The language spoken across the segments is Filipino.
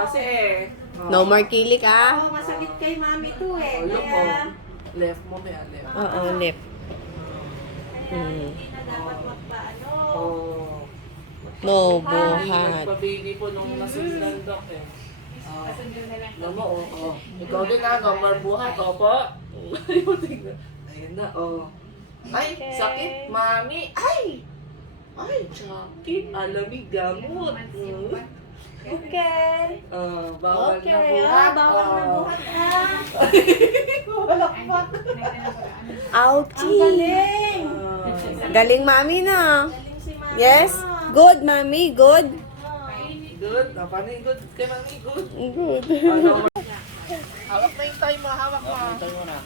Kasi No more kilik, ah. Oo, masakit kay mami to eh. look Kaya, left mo kaya left. Oo, lip. kaya hindi na dapat magpaano. Oh. No, buhat. Nagpa-baby po nung nasundan doc eh. Alam mo, ikaw din na, number buhat, opo. Ayun na, Ay, sakit, mami. Ay, sakit. Alamig, gamot. Okay. Bawal na Okay, buhat. bawal na buhat Walakpak. Ang Ouchie. galing. Galing, mami, na. Galing si mami. Yes? Good, mami. Good. Good. Paano yung good kay mami? Good. Good. Hawak na yung time mo, hawak mo. Hawak mo na.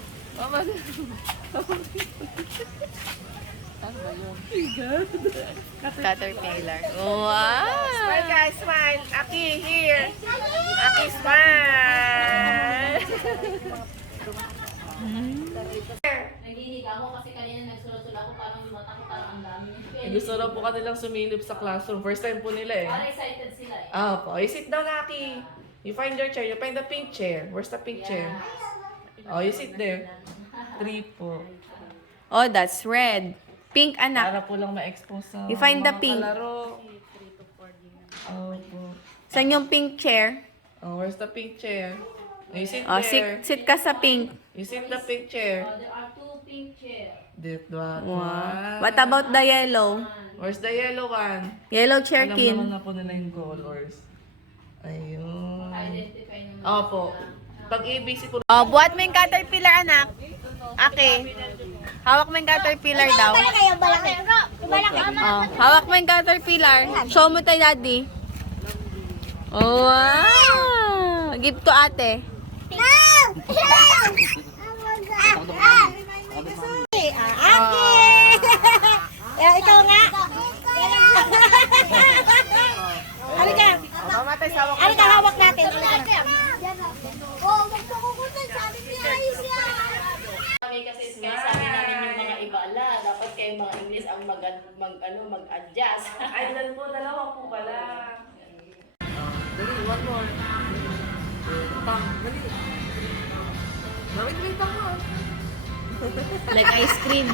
Ano ba yun? Caterpillar. Wow. Smile guys, smile. Aki, here. Aki, smile. Naginig ako kasi kanina nagsulat-sulat ako parang yung mata ko parang ang dami. Gusto na po kanilang sumilip sa classroom. First time po nila eh. Parang excited sila eh. Po. You sit down, Aki. You find your chair. You find the pink chair. Where's the pink chair? Oh, you sit there. 3 po. Oh, that's red. Pink, anak. Para po lang ma-expose sa You find the mga pink. kalaro. Po. Saan yung pink chair? Oh, where's the pink chair? You sit Oh, there. sit ka sa pink. You sit the pink chair. There are 2 pink chairs. That Wow. one. What about the yellow? Where's the yellow one? Yellow chair, Alam Kin. naman na po nila yung colors. Ayun. Identify naman. Opo. Pag ABC po, Oh, buhat mo yung caterpillar, anak. Ake. Hawak mo yung caterpillar daw. Oh, hawak mo yung caterpillar. Show mo tayo, daddy. Oh, wow. Give to ate. Ikaw nga. Halika. mamatay sa hawak. Halika, hawak natin. Halika. Kami kasi kaya sabi namin yung mga iba ala, dapat kayo mga English ang mag-adjust. Ay, dalawa po pala. Dali, one more. Tang, dali. Wait, tang mo. Like ice cream.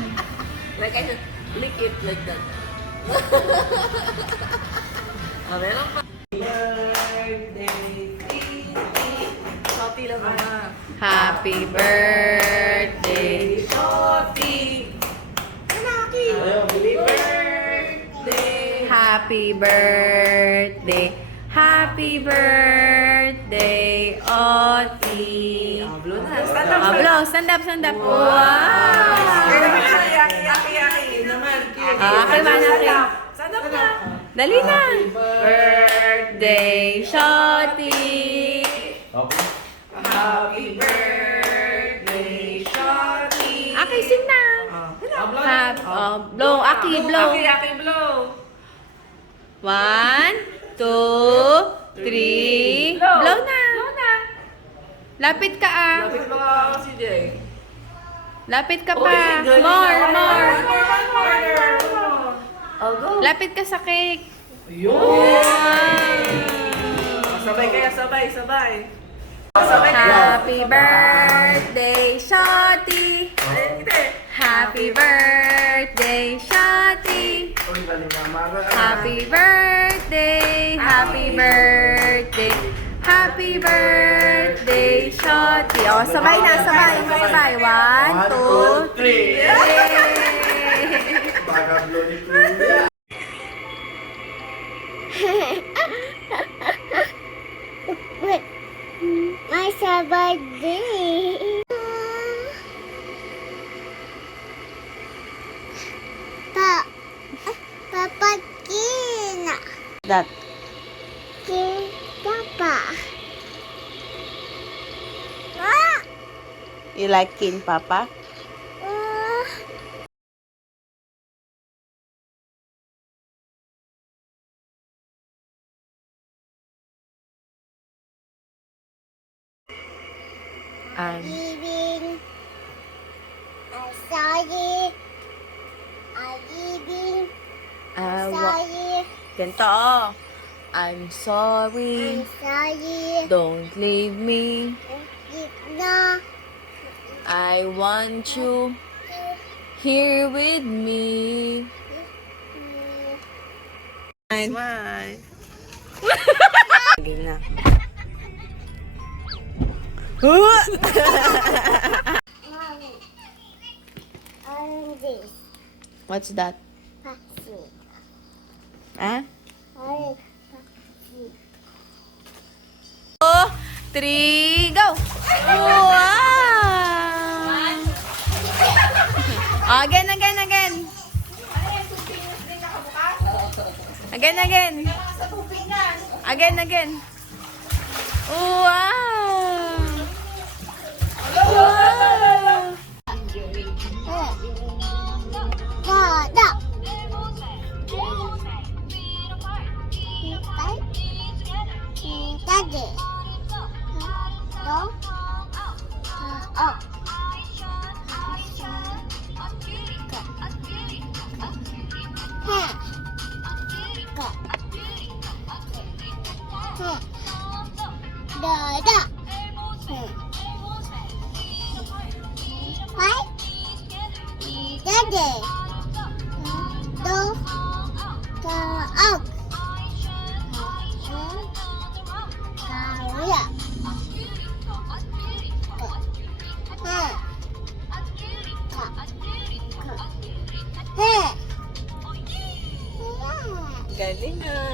Like I said, lick it like that. Meron pa. Birthday, Shotty lang muna. Happy birthday. Shotty. Lalaki. Happy birthday. Happy birthday. Happy birthday, Oti. Blow na. Stand up. Oh, blow. Stand up, stand up. Wow. Yaki naman. Okay ba natin? Stand up na. Dali na. Birthday, Shoti. Happy birthday, Shotty. Aki, sing na. Blow. Aki, blow. Aki, blow. 1, 2, 3. Blow na. Lapit ka, ah. Lapit mga CJ. Lapit ka pa. More. I'll go. Lapit ka sa cake. Yun. Sabay kaya, sabay. Happy birthday, Shoti. Happy birthday, Shoti. Happy birthday, happy birthday, happy birthday, Shoti. Oh, sabay na, sabay. 1, 2, 3. My birthday. Papa Kin. That. Kin Papa. Ah! You like Kin, Papa? Ah! Living. I'm sorry. I'm leaving. Sorry. Ganito, oh. I'm sorry. sorry. Don't leave me. No. I want you here with me. Smile. Game na. Mommy. Orange. What's that? Paxi. Ah? Orange. Paxi. 3, go! Wow! Again. Again. Wow! Wow! Gada. Daddy. No. Oh. Dada. Right? Daddy. Do. Up. Kaya. Galing ah.